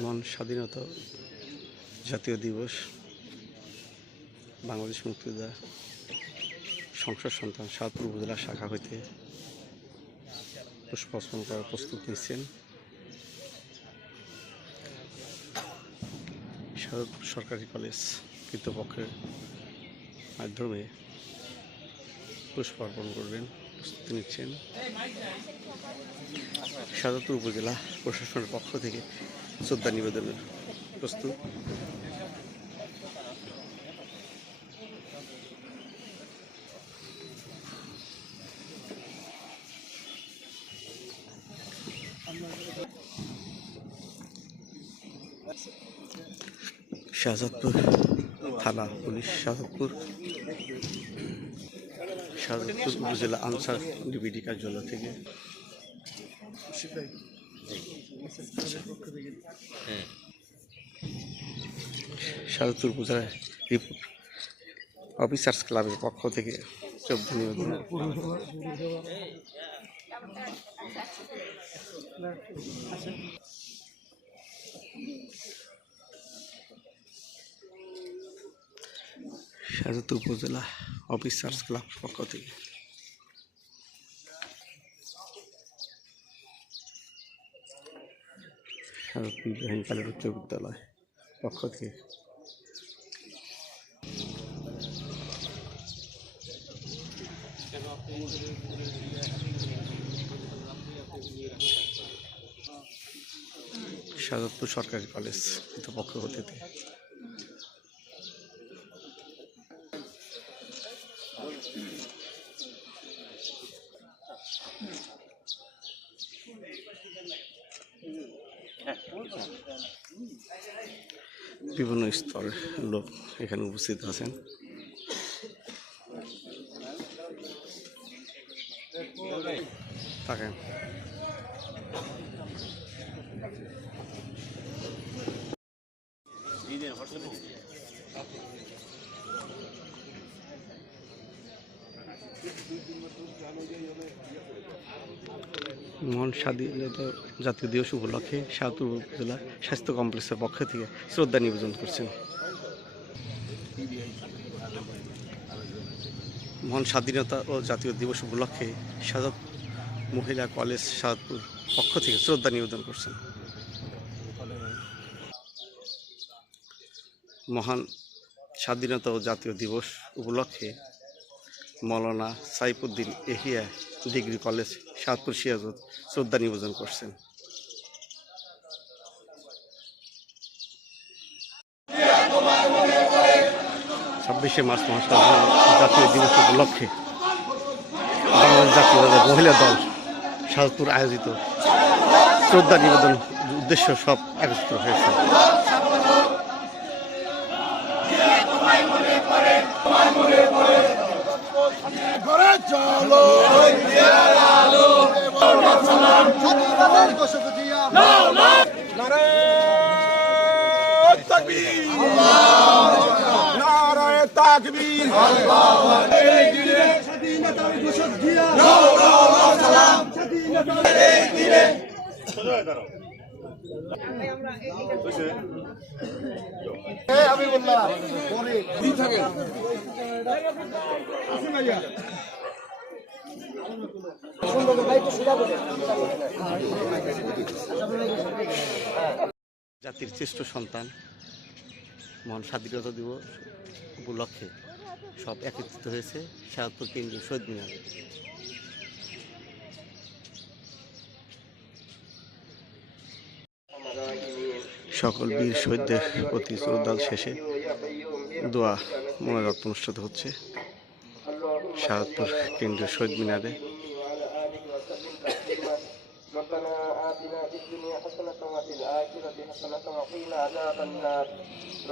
মহান স্বাধীনতা জাতীয় দিবস বাংলাদেশ মুক্তিযোদ্ধা সংসদ সন্তান সাতপুর উপজেলা শাখা হইতে পুষ্পার্পণ করার প্রস্তুত নিচ্ছেন সরকারি কলেজ কর্তৃপক্ষের মাধ্যমে পুষ্পার্পণ করবেন, প্রস্তুতি নিচ্ছেন। সাজাদপুর উপজেলা প্রশাসনের পক্ষ থেকে শ্রদ্ধা নিবেদনের প্রস্তুত। শাহজাদপুর থানা পুলিশ, শাহজাদপুর উপজেলা আনসার ডিবিডি কার্যালয় থেকে শাহজাদপুর উপজেলা রিপোর্ট অফিসার্স ক্লাবের পক্ষ থেকে শ্রদ্ধা নিবেদন। শাহজাদপুর উপজেলা অফিসার্স ক্লাব পক্ষ থেকে শাহজাদপুর ইব্রাহিম কালের উচ্চ বিদ্যালয় পক্ষ থেকে শাহজাদপুর সরকারি কলেজ কর্তৃপক্ষ হতে বিভিন্ন স্তরের লোক এখানে উপস্থিত আছেন। থাকেন মহান স্বাধীনতা জাতীয় দিবস উপলক্ষে শাহজাদপুর উপজেলা স্বাস্থ্য কমপ্লেক্সের পক্ষ থেকে শ্রদ্ধা নিবেদন করছেন। মহান স্বাধীনতা ও জাতীয় দিবস উপলক্ষে শাহজাদপুর মহিলা কলেজ শাহজাদপুর পক্ষ থেকে শ্রদ্ধা নিবেদন করছেন। মহান স্বাধীনতা ও জাতীয় দিবস উপলক্ষে মৌলানা সাইফুদ্দিন এহিয়া ডিগ্রি কলেজ শাহজাদপুর সিরাজগঞ্জ শ্রদ্ধা নিবেদন করছেন। ছাব্বিশে মার্চ জাতীয় দিবস উপলক্ষে বাংলাদেশ জাতীয় মহিলা দল শাহজাদপুর আয়োজিত শ্রদ্ধা নিবেদন উদ্দেশ্য সব একত্রিত হয়েছে। জাতির শ্রেষ্ঠ সন্তান মহান স্বাধীনতা দিবস উপলক্ষে সব একত্রিত হয়েছে শাহজাদপুর কেন্দ্রীয় শহীদ মিনারে। সকল বীর শহীদদের প্রতি শ্রদ্ধা শেষে দোয়া মোনাজাত অনুষ্ঠিত হচ্ছে শাহজাদপুর কেন্দ্রীয় শহীদ মিনারে। ربنا آتنا في الدنيا حسنة وفي الآخرة حسنة وقنا عذاب النار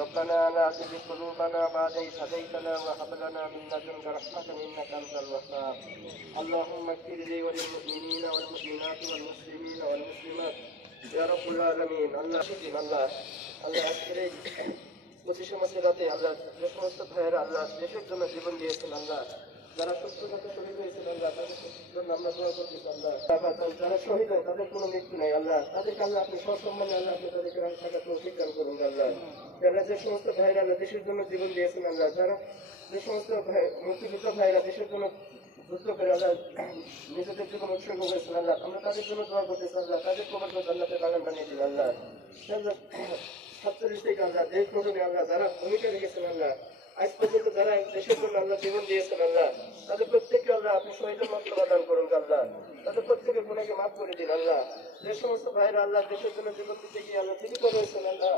ربنا لا تزغ قلوبنا بعد إذ هديتنا وهب لنا من لدنك رحمة إنك أنت الوهاب اللهم اغفر لي وللمؤمنين والمؤمنات والمسلمين والمسلمات يا رب العالمين الله আজকে 25 মাসের রাতে আল্লাহ যে সমস্ত ভাইয়েরা আল্লাহ দেশের জন্য জীবন দিয়েছেন আল্লাহ যারা সত্যভাবে শহীদ হয়েছেন আল্লাহ তাদের জন্য আমরা দোয়া করতেছি আল্লাহ। যারা শহীদ হয় তাদের কোনো মৃত্যু নেই আল্লাহ, তাদেরকে আল্লাহ আপনি সসম্মানে আল্লাহ আপনি তাদেরকে থাকার তৌফিক দান করুন আল্লাহ। যারা যে সমস্ত ভাইরা আল্লাহ দেশের জন্য জীবন দিয়েছেন আল্লাহ, যারা যে সমস্ত মুক্তিযোদ্ধা ভাইরা দেশের জন্য যুদ্ধ করে আল্লাহ নিজেদের জীবন উৎসর্গ হয়েছেন আল্লাহ, আমরা তাদের জন্য দোয়া করতেছি আল্লাহ, তাদের কবর আল্লাহকে বাগান বানিয়ে দিন আল্লাহ। 47 থেকে আল্লাহ দেশ গঠনে আল্লাহ যারা ভূমিকা রেখেছেন আল্লাহ, আজ পর্যন্ত যারা দেশের জন্য আল্লাহ জীবন দিয়েছেন আল্লাহ, তাদের প্রত্যেককে আল্লাহ আপনি শহীদের মর্যাদা দান করুন আল্লাহ, তাদের প্রত্যেকের গুনাহকে মাফ করে দিন আল্লাহ। যে সমস্ত ভাইরা আল্লাহ দেশের জন্য জীবন দিতে গিয়ে আল্লাহ জীবিত রয়েছেন আল্লাহ,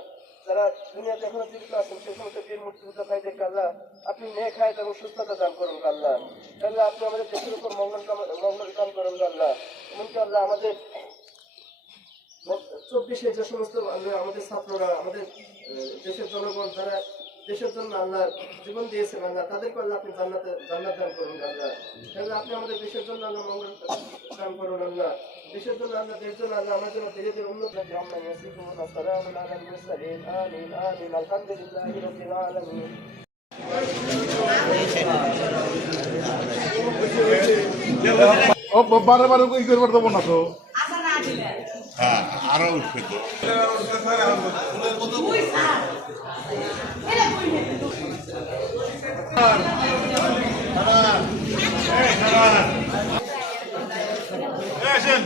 যারা দুনিয়াতে এখনো জীবিত আছেন সেই সমস্ত বীর মুক্তিযোদ্ধা ভাইদেরকে আল্লাহ আপনি নেক হায়াত এবং সুস্থতা দান করুন আল্লাহ। আল্লাহ আপনি আমাদের দেশের উপর মঙ্গল কাম করুন আল্লাহ। এমনকি আল্লাহ আমাদের 24-এ যে সমস্ত আমাদের ছাত্ররা আমাদের দেশের জনগণ যারা দেশের জন্য আল্লাহ জীবন দিয়েছেন আল্লাহ, তাদেরকে আল্লাহ আপনি জান্নাত দান করুন আল্লাহ। তাহলে আপনি আমাদের দেশের জন্য আল্লাহ মঙ্গল দান করুন আল্লাহ, দেশের জন্য আল্লাহ দেশ জন্য আল্লাহ আমার জন্য ধীরে ধীরে উন্নত আলহামদুলিল্লাহ। ও বারে বারে ই করবার দেবো না তো। হ্যাঁ আরো উঠবে তো আসেন